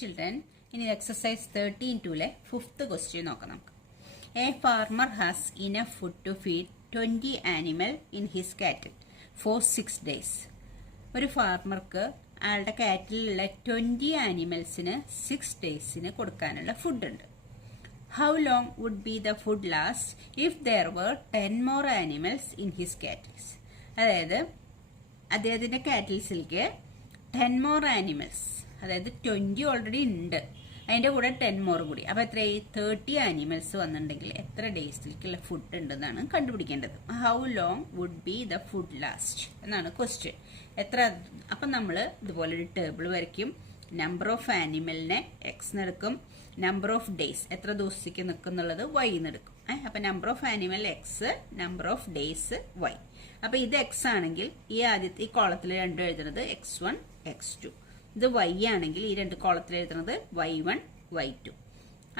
children, in exercise 13-ലെ 5th question നോക്കാം നമുക്ക്. A farmer has enough food to feed 20 animal in his cattle for 6 days. ഒരു ഫാർമർക്ക് അയാളുടെ കാറ്റിലുള്ള 20 ആനിമൽസിന് 6 ഡേയ്സിന് കൊടുക്കാനുള്ള food ഉണ്ട്. How long would be the food last if there were 10 more animals in his cattle? അതായത് അദ്ദേഹത്തിന്റെ കാറ്റിൽസിലേക്ക് 10 more animals, അതായത് 20 already ഉണ്ട്, അതിന്റെ കൂടെ 10 more കൂടി, അപ്പൊ എത്രയായി 30 ആനിമൽസ് വന്നിട്ടുണ്ടെങ്കിൽ എത്ര ഡേയ്സിലേക്കുള്ള ഫുഡ് ഉണ്ടെന്നാണ് കണ്ടുപിടിക്കേണ്ടത്. How long would be the food last എന്നാണ് ക്വസ്റ്റ്യൻ. എത്ര, അപ്പൊ നമ്മൾ ഇതുപോലെ ഒരു ടേബിൾ വരയ്ക്കും. നമ്പർ ഓഫ് ആനിമലിനെ എക്സ് എന്നെടുക്കും, നമ്പർ ഓഫ് ഡേയ്സ് എത്ര ദിവസത്തേക്ക് നിൽക്കുന്നുള്ളത് വൈ എന്നെടുക്കും. അപ്പൊ number of animal X, number of days Y. അപ്പൊ ഇത് എക്സ് ആണെങ്കിൽ ഈ കോളത്തിൽ രണ്ടും എഴുതുന്നത് x1 x2. ഇത് വൈ ആണെങ്കിൽ ഈ രണ്ട് കോളത്തിൽ എഴുതുന്നത് y1 y2.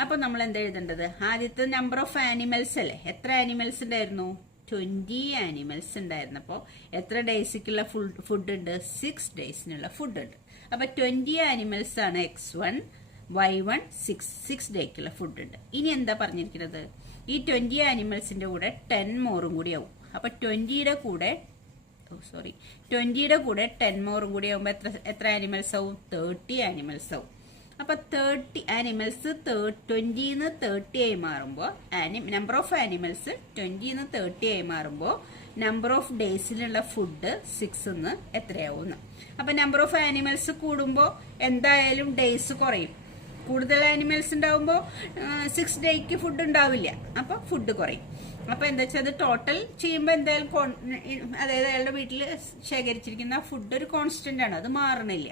അപ്പൊ നമ്മൾ എന്താ എഴുതേണ്ടത്? ആദ്യത്തെ നമ്പർ ഓഫ് ആനിമൽസ് അല്ലേ, എത്ര ആനിമൽസ് ഉണ്ടായിരുന്നു? 20 ആനിമൽസ് ഉണ്ടായിരുന്നപ്പോ എത്ര ഡേയ്സിക്കുള്ള ഫുഡ് ഉണ്ട്? 6 ഡേയ്സിനുള്ള ഫുഡ് ഉണ്ട്. അപ്പൊ 20 ആനിമൽസ് ആണ് x1, y1 6 ഡേയ്ക്കുള്ള ഫുഡ് ഉണ്ട്. ഇനി എന്താ പറഞ്ഞിരിക്കുന്നത്? ഈ 20 ആനിമൽസിന്റെ കൂടെ 10 മോറും കൂടി ആവും. അപ്പൊ 20യുടെ കൂടെ 10 മോറും കൂടി ആവുമ്പോ എത്ര ആനിമൽസ് ആവും? 30 ആനിമൽസ് ആവും. അപ്പൊ 30 ആനിമൽസ് 20ന്ന് 30 ആയി മാറുമ്പോ, നമ്പർ ഓഫ് ആനിമൽസ് 20ന്ന് 30 ആയി മാറുമ്പോ നമ്പർ ഓഫ് ഡേയ്സിലുള്ള ഫുഡ് 6ന്ന് എത്രയാവും? അപ്പൊ നമ്പർ ഓഫ് ആനിമൽസ് കൂടുമ്പോ എന്തായാലും ഡേയ്സ് കുറയും. കൂടുതൽ ആനിമൽസ് ഉണ്ടാവുമ്പോ 6 ഡേയ്ക്ക് ഫുഡ് ഉണ്ടാവില്ല, അപ്പൊ ഫുഡ് കുറയും. അപ്പൊ എന്താ വെച്ചാൽ അത് ടോട്ടൽ ചെയ്യുമ്പോൾ എന്തായാലും അതായത് അയാളുടെ വീട്ടിൽ ശേഖരിച്ചിരിക്കുന്ന ഫുഡ് ഒരു കോൺസ്റ്റന്റ് ആണ്, അത് മാറണില്ല.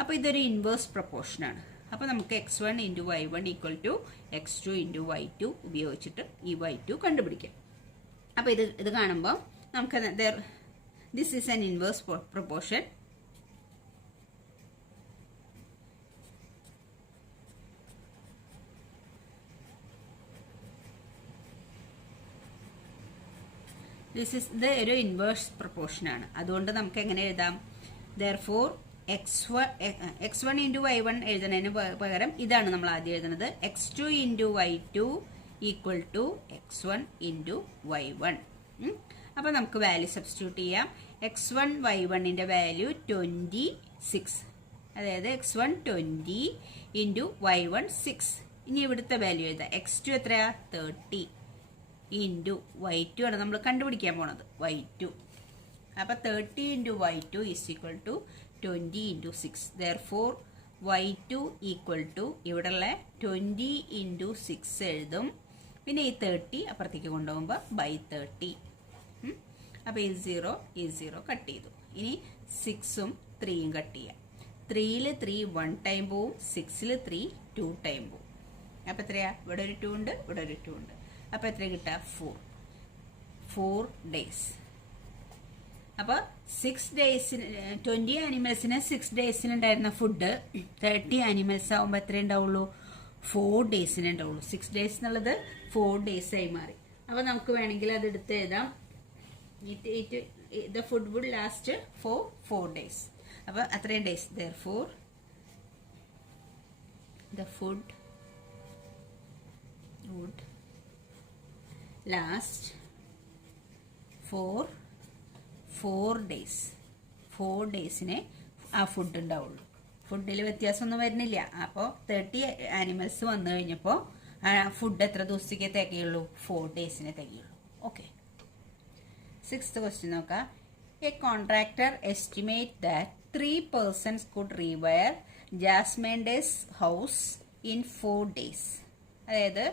അപ്പൊ ഇതൊരു ഇൻവേഴ്സ് പ്രൊപ്പോർഷൻ ആണ്. അപ്പൊ നമുക്ക് x1 × y1 = x2 × y2 ഉപയോഗിച്ചിട്ട് ഈ y2 കണ്ടുപിടിക്കാം. അപ്പൊ ഇത് കാണുമ്പോൾ നമുക്ക് this is an inverse proportion. This is ഒരു ഇൻവേഴ്സ് പ്രൊപ്പോർഷൻ ആണ്. അതുകൊണ്ട് നമുക്ക് എങ്ങനെ എഴുതാം? therefore x1 × y1 എഴുതുന്നതിന് പകരം ഇതാണ് നമ്മൾ ആദ്യം എഴുതുന്നത്. x2 × y2 = x1 × y1. അപ്പൊ നമുക്ക് വാല്യൂ സബ്സ്റ്റിറ്റ്യൂട്ട് ചെയ്യാം. x1 y1ന്റെ വാല്യൂ 26, അതായത് x1 20 × y1 6. ഇനി ഇവിടുത്തെ വാല്യൂ എഴുതാം. x2 എത്രയാ? 30 × y2 ആണ് നമ്മൾ കണ്ടുപിടിക്കാൻ പോണത്, y2. അപ്പൊ 30 × y2 = 20 × 6. therefore y2 = ഇവിടെയുള്ള 20 × 6 എഴുതും. പിന്നെ ഈ 30 അപ്പുറത്തേക്ക് കൊണ്ടുപോകുമ്പോ /30. അപ്പൊ ഈ 0 കട്ട് ചെയ്തു. ഇനി 6ഉം 3യും കട്ട് ചെയ്യാം. 3ൽ 3 1 ടൈം പോവും, 6ൽ 3 2 ടൈം പോവും. അപ്പൊ എത്രയാ? ഇവിടെ ഒരു 2 ഉണ്ട്, ഇവിടെ ഒരു 2 ഉണ്ട്. അപ്പൊ എത്ര കിട്ടാ? 4 ഡേയ്സ്. അപ്പൊ 6 ഡേയ്സിന് 20 ആനിമൽസിന് 6 ഡേയ്സിന് ഉണ്ടായിരുന്ന ഫുഡ് 30 ആനിമൽസ് ആവുമ്പോ എത്ര ഉണ്ടാവുള്ളൂ? 4 ഡേയ്സിന് ഉണ്ടാവുള്ളൂ. 6 ഡേയ്സ് എന്നുള്ളത് 4 ഡേയ്സ് ആയി മാറി. അപ്പൊ നമുക്ക് വേണമെങ്കിൽ അത് എടുത്ത് എഴുതാം. the food would last for 4 days. അപ്പൊ അത്രയും days. therefore the food would last for 4 days. 4 ഡേയ്സിനെ ആ ഫുഡ് ഉണ്ടാവുള്ളൂ. ഫുഡിൽ വ്യത്യാസമൊന്നും വരുന്നില്ല. അപ്പോൾ 30 ആനിമൽസ് വന്നു കഴിഞ്ഞപ്പോൾ ഫുഡ് എത്ര ദിവസത്തേക്ക് തികയുള്ളൂ? 4 ഡേയ്സിനെ തികയുള്ളൂ. ഓക്കെ. 6th ക്വസ്റ്റ്യൻ നോക്കാം. A contractor estimate that 3 persons could rewire Jasmine Day's house in 4 days. അതായത്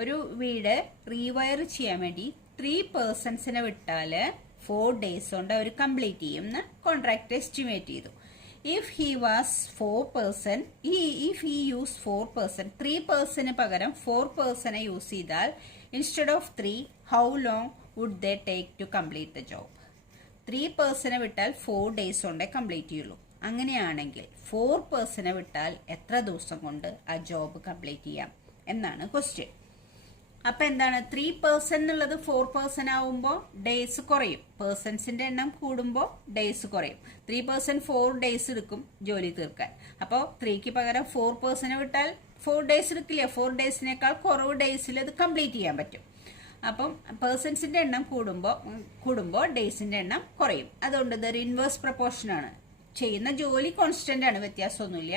ഒരു വീട് റീവയർ ചെയ്യാൻ വേണ്ടി 3 പേഴ്സൺസിനെ വിട്ടാല് 4 days കൊണ്ട് അവർ കംപ്ലീറ്റ് ചെയ്യും എന്ന് കോൺട്രാക്ടർ എസ്റ്റിമേറ്റ് ചെയ്തു. If he was 4 person, if he use 4 person, 3 പേഴ്സന് പകരം 4 പേഴ്സണെ യൂസ് ചെയ്താൽ instead of 3 how long would they take to complete the job? 3 പേഴ്സനെ വിട്ടാൽ 4 days കൊണ്ടേ കംപ്ലീറ്റ് ചെയ്യുള്ളൂ. അങ്ങനെയാണെങ്കിൽ 4 പേഴ്സനെ വിട്ടാൽ എത്ര ദിവസം കൊണ്ട് ആ ജോബ് കംപ്ലീറ്റ് ചെയ്യാം എന്നാണ് ക്വസ്റ്റ്യൻ. അപ്പൊ എന്താണ് 3% എന്നുള്ളത് 4% ആവുമ്പോൾ ഡേയ്സ് കുറയും. പേഴ്സൺസിന്റെ എണ്ണം കൂടുമ്പോൾ ഡേയ്സ് കുറയും. 3% 4 ഡേയ്സ് എടുക്കും ജോലി തീർക്കാൻ. അപ്പോൾ 3ക്ക് പകരം 4% വിട്ടാൽ 4 ഡേയ്സ് എടുക്കില്ല. 4 ഡേയ്സിനേക്കാൾ കുറവ് ഡേയ്സിൽ അത് കംപ്ലീറ്റ് ചെയ്യാൻ പറ്റും. അപ്പം പേഴ്സൺസിന്റെ എണ്ണം കൂടുമ്പോൾ ഡേയ്സിന്റെ എണ്ണം കുറയും. അതുകൊണ്ട് ഇതൊരു ഇൻവേഴ്സ് പ്രപ്പോർഷൻ ആണ്. ചെയ്യുന്ന ജോലി കോൺസ്റ്റന്റ് ആണ്, വ്യത്യാസമൊന്നുമില്ല.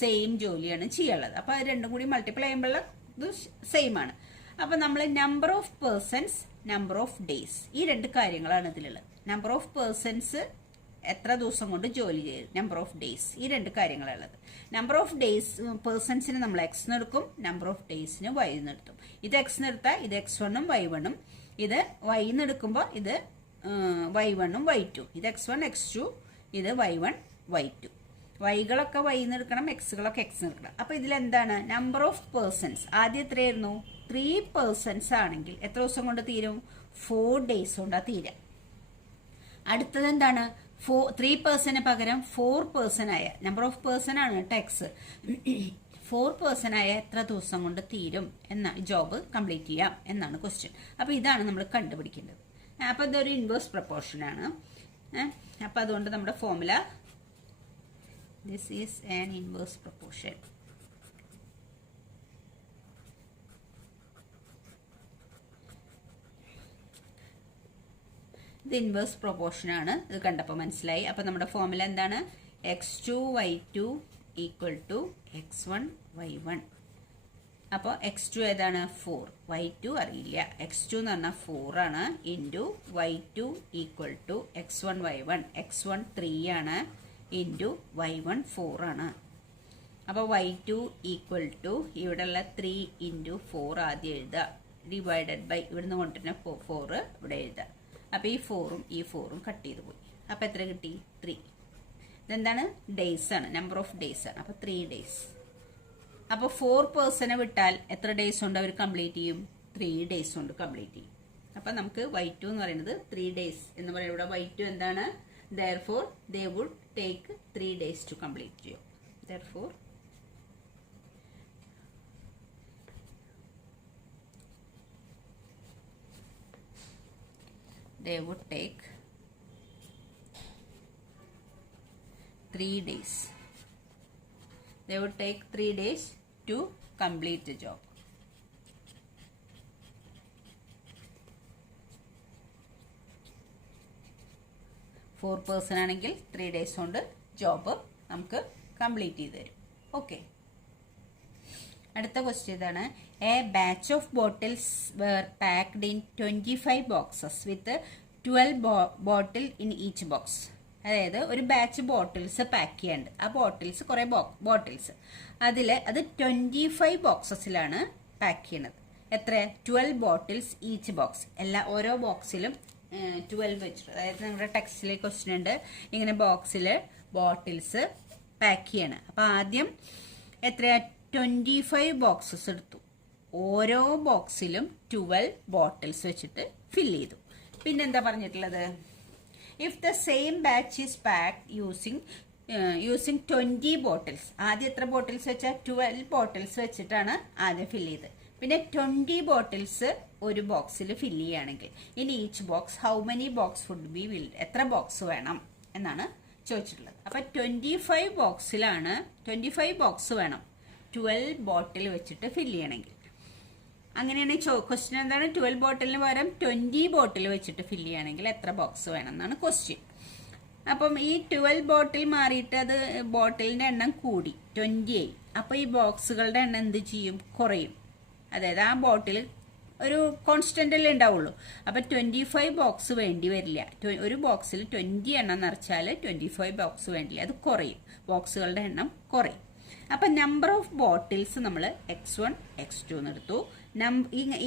സെയിം ജോലിയാണ് ചെയ്യാനുള്ളത്. അപ്പൊ അത് രണ്ടും കൂടി മൾട്ടിപ്ലൈ ചെയ്യുമ്പോൾ ഇത് സെയിം ആണ്. അപ്പൊ നമ്മൾ number of persons, number of days, ഈ രണ്ട് കാര്യങ്ങളാണ് ഇതിലുള്ളത്. നമ്പർ ഓഫ് പേഴ്സൺസ് എത്ര ദിവസം കൊണ്ട് ജോലി ചെയ്യും, നമ്പർ ഓഫ് ഡേയ്സ്, ഈ രണ്ട് കാര്യങ്ങളുള്ളത്. നമ്പർ ഓഫ് ഡേയ്സ് പേഴ്സൺസിന് നമ്മൾ എക്സ് എടുക്കും, നമ്പർ ഓഫ് ഡേയ്സിന് വൈ എടുത്തും. ഇത് എക്സ് എടുത്താൽ ഇത് x1ഉം y1ഉം, ഇത് y എടുക്കുമ്പോൾ ഇത് y1ഉം y2, ഇത് x1 x2, ഇത് y1 y2. വൈകളൊക്കെ y എടുക്കണം, എക്സുകളൊക്കെ എക്സ് എടുക്കണം. അപ്പൊ ഇതിലെന്താണ് നമ്പർ ഓഫ് പേഴ്സൺസ്? ആദ്യം എത്രയായിരുന്നു? 3 പേഴ്സൺസ് ആണെങ്കിൽ എത്ര ദിവസം കൊണ്ട് തീരും? 4 ഡേയ്സ് കൊണ്ടാ തീരാ. അടുത്തത് എന്താണ്? 3% പകരം 4% ആയ നമ്പർ ഓഫ് പേഴ്സൺ ആണ് ടെക്സ്. 4% ആയ എത്ര ദിവസം കൊണ്ട് തീരും ജോബ് കംപ്ലീറ്റ് ചെയ്യാം എന്നാണ് ക്വസ്റ്റ്യൻ. അപ്പൊ ഇതാണ് നമ്മൾ കണ്ടുപിടിക്കേണ്ടത്. അപ്പൊ ഇതൊരു ഇൻവേഴ്സ് പ്രപ്പോർഷൻ ആണ്. അപ്പൊ അതുകൊണ്ട് നമ്മുടെ formula this is an inverse proportion. ഇത് ഇൻവേഴ്സ് പ്രൊപ്പോർഷൻ ആണ്. ഇത് കണ്ടപ്പോൾ മനസ്സിലായി. അപ്പൊ നമ്മുടെ ഫോർമുല എന്താണ്? x2 y2 equal to x1 y1. അപ്പോൾ x2 ഏതാണ്? 4. y2 അറിയില്ല. x2 എന്ന് പറഞ്ഞാൽ 4 ആണ്. Into y2 equal to x1 y1. x1 3 ആണ്. ഇൻറ്റു y1 4 ആണ്. അപ്പോൾ y2 ഈക്വൽ ടു ഇവിടെയുള്ള 3 ഇൻറ്റു 4 ആദ്യം എഴുതുക. ഡിവൈഡഡ് ബൈ ഇവിടുന്ന് കൊണ്ടുവരുന്ന 4 ഇവിടെ എഴുതുക. അപ്പൊ ഈ 4ഉം ഈ 4ഉം കട്ട് ചെയ്ത് പോയി. അപ്പൊ എത്ര കിട്ടി? 3. ഇതെന്താണ്? ഡേയ്സ് ആണ്, നമ്പർ ഓഫ് ഡേയ്സ് ആണ്. അപ്പൊ 3 ഡേയ്സ്. അപ്പൊ 4% വിട്ടാൽ എത്ര ഡേയ്സ് കൊണ്ട് അവർ കംപ്ലീറ്റ് ചെയ്യും? 3 ഡേയ്സ് കൊണ്ട് കംപ്ലീറ്റ് ചെയ്യും. അപ്പൊ നമുക്ക് y2 എന്ന് പറയുന്നത് 3 ഡേയ്സ് എന്ന് പറയുന്നത്. ഇവിടെ y2 എന്താണ്? therefore they would take 3 days to complete job. Therefore they would take 3 days. They would take 3 days to complete the job. Four person ആണെങ്കിൽ 3 ഡേയ്സ് കൊണ്ട് ജോബ് നമുക്ക് കംപ്ലീറ്റ് ചെയ്ത് തരും. ഓക്കെ, അടുത്ത ക്വസ്റ്റ്യൻ ഇതാണ്. A batch of bottles were packed in 25 boxes with 12 bottle in each box. അതായത് ഒരു batch bottles pack ചെയ്യാണ്ട്. ആ ബോട്ടിൽസ് കുറെ ബോട്ടിൽസ് അത് 25 ബോക്സസിലാണ് പാക്ക് ചെയ്യണത്. എത്ര? 12 ബോട്ടിൽസ് ഈച്ച് ബോക്സ്. ഓരോ ബോക്സിലും 12 വെച്ചിട്ട്. അതായത് നമ്മുടെ ടെക്സ്റ്റിലെ ക്വസ്റ്റ്യൻ ഉണ്ട്, ഇങ്ങനെ ബോക്സിൽ ബോട്ടിൽസ് പാക്ക് ചെയ്യണം. അപ്പൊ ആദ്യം എത്രയാ? 25 ബോക്സസ് എടുത്തു. ഓരോ ബോക്സിലും 12 ബോട്ടിൽസ് വെച്ചിട്ട് ഫില്ല് ചെയ്തു. പിന്നെന്താ പറഞ്ഞിട്ടുള്ളത്? If the same batch is packed using 20 bottles. ആദ്യം എത്ര ബോട്ടിൽസ് വെച്ചാൽ 12 ബോട്ടിൽസ് വെച്ചിട്ടാണ് ആദ്യം ഫില്ല് ചെയ്ത്. പിന്നെ 20 ബോട്ടിൽസ് ഒരു ബോക്സിൽ ഫില്ല് ചെയ്യുകയാണെങ്കിൽ in each box how many box would be filled? എത്ര ബോക്സ് വേണം എന്നാണ് ചോദിച്ചിട്ടുള്ളത്. അപ്പൊ 25 ബോക്സിലാണ് 25 ബോക്സ് വേണം 12 ബോട്ടിൽ വെച്ചിട്ട് ഫില്ല് ചെയ്യണമെങ്കിൽ. അങ്ങനെയാണ് ക്വസ്റ്റ്യൻ എന്താണ്? 12 ബോട്ടിലിന് പകരം 20 ബോട്ടിൽ വെച്ചിട്ട് ഫില്ല് ചെയ്യണമെങ്കിൽ എത്ര ബോക്സ് വേണം എന്നാണ് ക്വസ്റ്റ്യൻ. അപ്പം ഈ 12 ബോട്ടിൽ മാറിയിട്ട് അത് ബോട്ടിലിന്റെ എണ്ണം കൂടി 20 ആയി. അപ്പൊ ഈ ബോക്സുകളുടെ എണ്ണം എന്ത് ചെയ്യും? കുറയും. അതായത് ആ ബോട്ടിൽ ഒരു കോൺസ്റ്റന്റ് അല്ലേ ഉണ്ടാവുള്ളൂ. അപ്പൊ 25 ബോക്സ് വേണ്ടി വരില്ല. ഒരു ബോക്സിൽ 20 എണ്ണം നിറച്ചാൽ 25 ബോക്സ് വേണ്ടില്ല, അത് കുറയും. ബോക്സുകളുടെ എണ്ണം കുറയും. അപ്പൊ നമ്പർ ഓഫ് ബോട്ടിൽസ് നമ്മൾ x1 x2 എടുത്തു.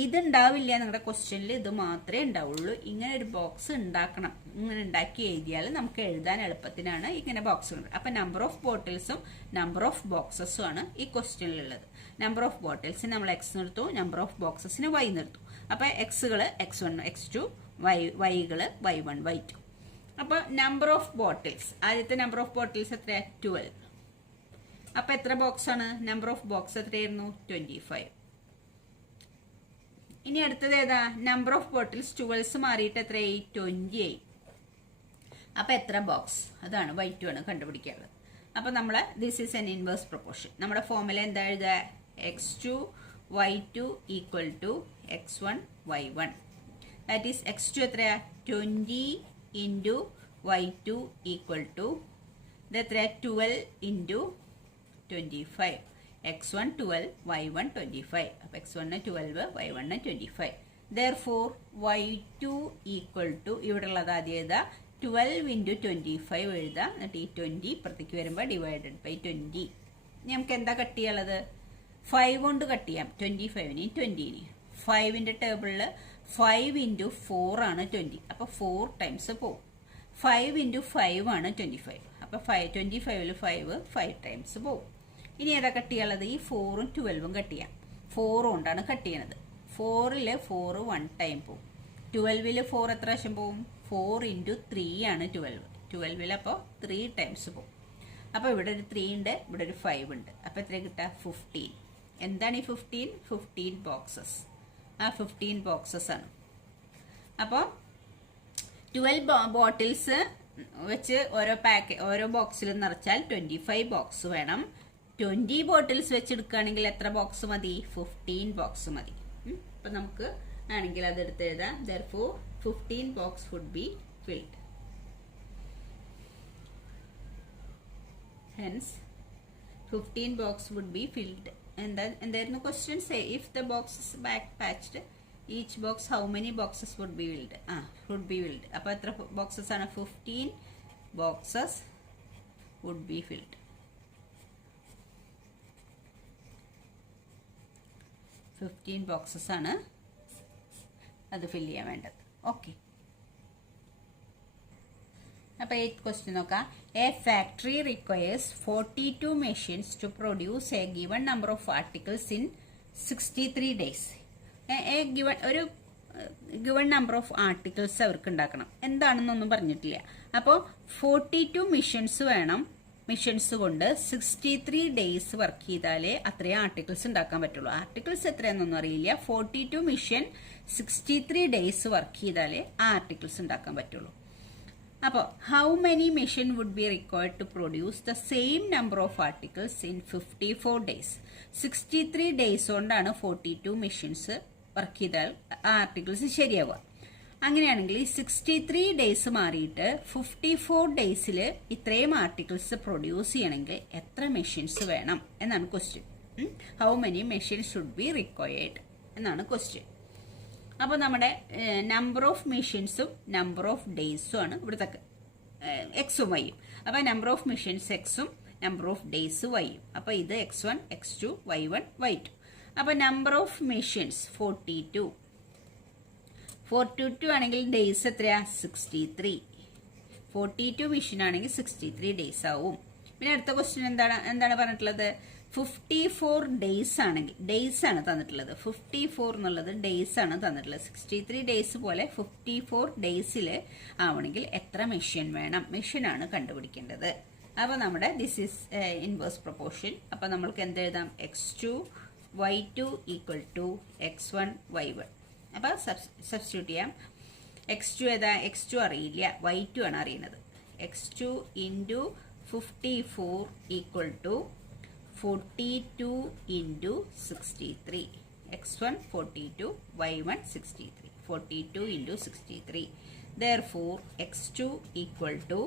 ഇത് ഉണ്ടാവില്ല നിങ്ങളുടെ ക്വസ്റ്റ്യനിൽ, ഇത് മാത്രമേ ഉണ്ടാവുള്ളൂ. ഇങ്ങനെ ഒരു ബോക്സ് ഉണ്ടാക്കണം. ഇങ്ങനെ ഉണ്ടാക്കി എഴുതിയാൽ നമുക്ക് എഴുതാൻ എളുപ്പത്തിനാണ് ഇങ്ങനെ ബോക്സുകൾ. അപ്പൊ നമ്പർ ഓഫ് ബോട്ടിൽസും നമ്പർ ഓഫ് ബോക്സസും ആണ് ഈ ക്വസ്റ്റ്യനിലുള്ളത്. നമ്പർ ഓഫ് ബോട്ടിൽസിന് നമ്മൾ x എടുത്തു, നമ്പർ ഓഫ് ബോക്സസിന് y എടുത്തു. അപ്പൊ എക്സുകള് x1 x2, വൈകള് y1 y2. അപ്പൊ നമ്പർ ഓഫ് ബോട്ടിൽസ്, ആദ്യത്തെ നമ്പർ ഓഫ് ബോട്ടിൽസ് എത്രയാ? 12. അപ്പൊ എത്ര ബോക്സ് ആണ്? നമ്പർ ഓഫ് ബോക്സ് എത്രയായിരുന്നു? 25. ഇനി അടുത്തത് ഏതാ? നമ്പർ ഓഫ് ബോട്ടിൽസ് 12 മാറിയിട്ട് എത്രയായി? 20 ആയി. അപ്പൊ എത്ര ബോക്സ്? അതാണ് y2 ആണ് കണ്ടുപിടിക്കാനുള്ളത്. അപ്പൊ നമ്മള് this is N inverse proportion. നമ്മുടെ ഫോർമുല എന്താ എഴുതുക? x2 y2 equal to x1 y1. That is x2 എത്രയാ? 20 ഇൻറ്റു y2 ഈക്വൽ ടു ഇത് എത്രയാ? 12 ഇൻറ്റു 25. x1 12 y1 25. അപ്പൊ x1 12 y1 25. therefore y2 equal to ഇവിടെ ഉള്ളത് ആദ്യം എഴുതാ 12 ഇൻറ്റു 25 എഴുതാം. എന്നിട്ട് ഈ 20 ഇപ്പുറത്തേക്ക് വരുമ്പോൾ ഡിവൈഡഡ് ബൈ 20. നമുക്ക് എന്താ കട്ട് ചെയ്യാനുള്ളത്? 5 കൊണ്ട് കട്ട് ചെയ്യാം. 25നെയും 20നെയും 5ന്റെ ടേബിളിൽ 5 ഇൻറ്റു 4 ആണ് 20. അപ്പോൾ 4 ടൈംസ് പോവും. 5 ഇൻറ്റു 5 ആണ് 25. അപ്പോൾ 25ൽ 5 ടൈംസ് പോവും. ഇനി ഏതാ കട്ട് ചെയ്യാനുള്ളത്? ഈ 4ഉം 12ഉം കട്ട് ചെയ്യാം. 4 കൊണ്ടാണ് കട്ട് ചെയ്യണത്. 4ൽ 4 1 ടൈം പോവും. 12ൽ 4 എത്ര പ്രാവശ്യം പോവും? 4 ഇൻറ്റു 3 ആണ് 12. 12ൽ അപ്പോൾ 3 ടൈംസ് പോവും. അപ്പോൾ ഇവിടെ ഒരു 3 ഉണ്ട്, ഇവിടെ ഒരു 5 ഉണ്ട്. അപ്പോൾ എത്ര കിട്ടുക? 15. എന്താണ് ഈ 15? 15 ബോക്സസ്. ആ 15 ബോക്സസ് ആണ്. അപ്പോൾ 12 ബോട്ടിൽസ് വെച്ച് ഓരോ ബോക്സിലും നിറച്ചാൽ 25 ബോക്സ് വേണം. 20 ബോട്ടിൽസ് വെച്ച് എടുക്കുകയാണെങ്കിൽ എത്ര ബോക്സ് മതി? 15 ബോക്സ് മതി. അപ്പം നമുക്ക് ആണെങ്കിൽ അതെടുത്ത് എഴുതാം. therefore 15 box would be filled. Hence 15 box would be filled. And there no question say if the box is back patched, each box how many boxes would be filled? Would be filled. അപ്പോൾ എത്ര boxes ആണ്? 15 boxes would be filled. 15 boxes ആണ് അത് fill ചെയ്യാൻ വേണ്ടത്. Okay. അപ്പോൾ 8th question നോക്കാം. A factory requires 42 machines to produce a given number of articles in 63 days. ഒരു ഗിവൺ നമ്പർ ഓഫ് ആർട്ടിക്കിൾസ് അവർക്ക് ഉണ്ടാക്കണം. എന്താണെന്നൊന്നും പറഞ്ഞിട്ടില്ല. അപ്പോൾ 42 മെഷീൻസ് വേണം. മെഷീൻസ് കൊണ്ട് 63 ഡേയ്സ് വർക്ക് ചെയ്താലേ അത്രയും ആർട്ടിക്കിൾസ് ഉണ്ടാക്കാൻ പറ്റുള്ളൂ. ആർട്ടിക്കിൾസ് എത്രയാണെന്നൊന്നും അറിയില്ല. 42 മെഷീൻ 63 ഡേയ്സ് വർക്ക് ചെയ്താലേ ആ ആർട്ടിക്കിൾസ് ഉണ്ടാക്കാൻ പറ്റുള്ളൂ. അപ്പോൾ how many machine would be required to produce the same number of articles in 54 days. 63 days കൊണ്ടാണ് 42 മെഷീൻസ് വർക്ക് ചെയ്താൽ ആ ആർട്ടിക്കിൾസ് ശരിയാവുക. അങ്ങനെയാണെങ്കിൽ 63 ഡേയ്സ് മാറിയിട്ട് 54 ഡേയ്സിൽ ഇത്രയും ആർട്ടിക്കിൾസ് പ്രൊഡ്യൂസ് ചെയ്യണമെങ്കിൽ എത്ര മെഷീൻസ് വേണം എന്നാണ് question. How many machines should be required എന്നാണ് ക്വസ്റ്റ്യൻ. അപ്പോൾ നമ്മുടെ നമ്പർ ഓഫ് മെഷീൻസും നമ്പർ ഓഫ് ഡേയ്സും ആണ് ഇവിടുത്തെ എക്സും വൈയും. അപ്പോൾ നമ്പർ ഓഫ് മെഷീൻസ് എക്സും നമ്പർ ഓഫ് ഡേയ്സ് വൈയും. അപ്പോൾ ഇത് x1 x2 y1 y2. അപ്പോൾ നമ്പർ ഓഫ് മെഷീൻസ് 42. 42 ആണെങ്കിൽ ഡേയ്സ് എത്രയാ? 63. 42 മെഷീൻ ആണെങ്കിൽ 63 ഡേയ്സ് ആവും. പിന്നെ അടുത്ത ക്വസ്റ്റ്യൻ എന്താണ് പറഞ്ഞിട്ടുള്ളത്? 54 ഡേയ്സ് ആണെങ്കിൽ ഡേയ്സ് ആണ് തന്നിട്ടുള്ളത്. 54 എന്നുള്ളത് ഡേയ്സ് ആണ് തന്നിട്ടുള്ളത്. 63 ഡേയ്സ് പോലെ 54 ഡേയ്സിൽ ആവണമെങ്കിൽ എത്ര മെഷീൻ വേണം? മെഷീൻ ആണ് കണ്ടുപിടിക്കേണ്ടത്. അപ്പോൾ നമ്മുടെ ദിസ് ഈസ് ഇൻവേഴ്സ് പ്രൊപ്പോർഷൻ. അപ്പോൾ നമ്മൾക്ക് എന്ത് എഴുതാം? x2 y2 equal to x1 y1. അപ്പോൾ സബ്സ്റ്റിറ്റ്യൂട്ട് ചെയ്യാം. x2 ഏതാ? x2 അറിയില്ല, y2 ആണ് അറിയുന്നത്. x2 into 54 equal to 42 into 63. x1 42 y1 63. 42 into 63. therefore x2 equal to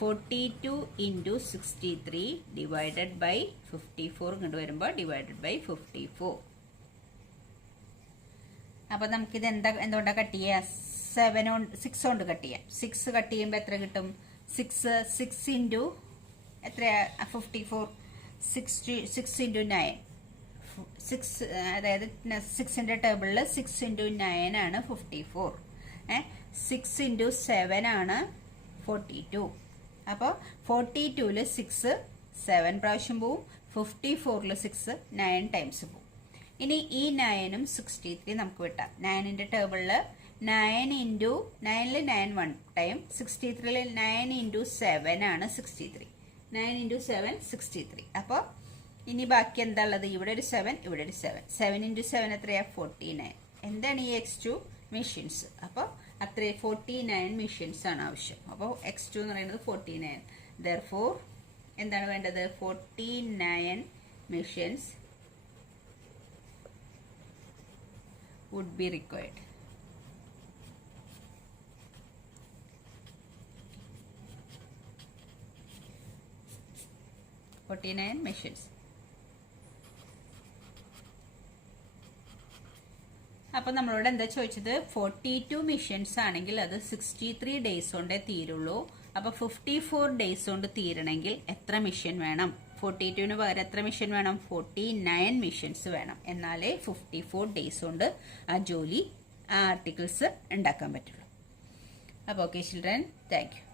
42 into 63 divided by 54 ഇങ്ങോട്ട് വരുമ്പോൾ ഡിവൈഡഡ് ബൈ 54. അപ്പോൾ നമുക്കിത് എന്തുകൊണ്ടാണ് കട്ട് ചെയ്യുക? 6 കൊണ്ട് കട്ട് ചെയ്യാം. 6 കട്ട് ചെയ്യുമ്പോൾ എത്ര കിട്ടും? 6 ഇൻറ്റു എത്രയാ? 54. 6 ഇൻറ്റു 9. 6 അതായത് 6ന്റെ ടേബിളിൽ 6 ഇൻറ്റു 9 ആണ് 54. 6 ഇൻറ്റു 7 ആണ് 42. അപ്പോൾ 42ൽ 6 7 പ്രാവശ്യം പോവും. 54ൽ 6 9 ടൈംസ് പോവും. ഇനി ഈ 9ഉം 63 നമുക്ക് വിട്ടാം. 9ന്റെ ടേബിളിൽ 9 ഇൻറ്റു 9ൽ 9 1 ടൈം. 63ൽ 9 ഇൻറ്റു 7 ആണ് 63. 9 ഇൻറ്റു 7 63. അപ്പോൾ ഇനി ബാക്കി എന്താ ഉള്ളത്? ഇവിടെ ഒരു 7, ഇവിടെ ഒരു 7. 7 ഇൻറ്റു 7 എത്രയാ? 49. എന്താണ് ഈ X2 മെഷീൻസ്? അപ്പോൾ അത്ര 49 മെഷീൻസ് ആണ് ആവശ്യം. അപ്പോൾ X2 എന്ന് പറയുന്നത് 49. ദെർഫോർ എന്താണ് വേണ്ടത്? 49 machines would be required. Machines. അപ്പോൾ നമ്മളോട് എന്താ ചോദിച്ചത്? 42 മെഷീൻസ് ആണെങ്കിൽ അത് 63 ഡേയ്സ് കൊണ്ടേ തീരുള്ളൂ. അപ്പോൾ 54 ഡേയ്സ് കൊണ്ട് തീരണമെങ്കിൽ എത്ര മെഷീൻ വേണം? 42ന് പകരം എത്ര മെഷീൻ വേണം? 49 മെഷീൻസ് വേണം. എന്നാലേ 54 ഡേയ്സ് കൊണ്ട് ആ ജോലി, ആ ആർട്ടിക്കിൾസ് ഉണ്ടാക്കാൻ പറ്റുള്ളൂ. അപ്പോൾ ഓക്കെ ചിൽഡ്രൻ, താങ്ക് യു.